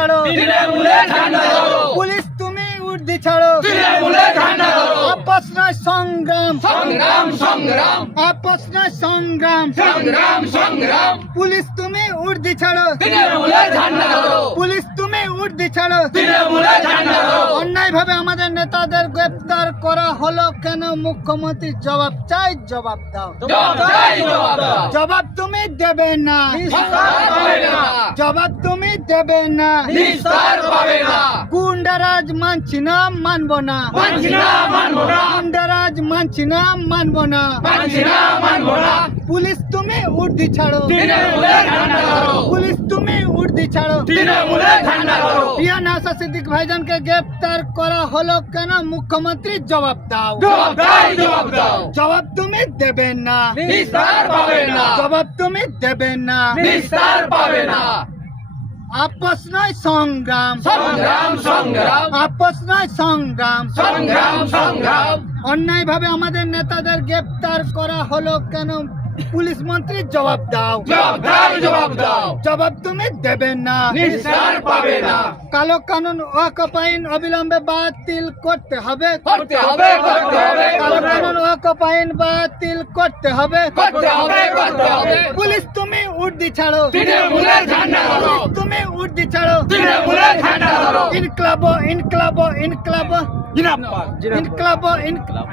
ছাড়ো, পুলিশ তুমি উর্দি ছাড়ো, আপস নয় সংগ্রাম, আপস নয় সংগ্রাম, পুলিশ তুমি উর্দি ছাড়ো, পুলিশ তুমি উর্দি ছাড়ো। অন্যায় ভাবে আমাদের নেতাদের গ্রেপ্তার করা হলো কেন? মুখ্যমন্ত্রী জবাব চাই, জবাব দাও, জবাব তুমি দেবে না, জবাব তুমি দেবে না। গুন্ডারাজ মানছি না, মানবো না, গুন্ডারাজ মানছি না, মানবো না। পুলিশ তুমি উর্দি ছাড়ো, পুলিশ তুমি উর্দি ছাড়ো। পিয়ান আশা সিদ্দিক ভাইজানকে গ্রেপ্তার করা হলো কেন? মুখ্যমন্ত্রী জবাব দাও, জবাব তুমি দেবে না, জবাব তুমি দেবে না। আপস নয় সংগ্রাম, আপস নয় সংগ্রাম। অন্যায় ভাবে আমাদের নেতাদের গ্রেপ্তার করা হলো কেন? পুলিশ মন্ত্রী জবাব দাও, জবাব তুমি দেবে না। কালো কানুন ওয়াকফ আইন অবিলম্বে বাতিল করতে হবে, কালো কানুন ওয়াকফ আইন বাতিল করতে হবে। পুলিশ তুমি উর্দি ছাড়ো, পুলিশ তুমি উর্দি ছাড়ো। ইনকলাব, ইনকলাব, ইনকলাব, ইনকলাব, ইনকলাব।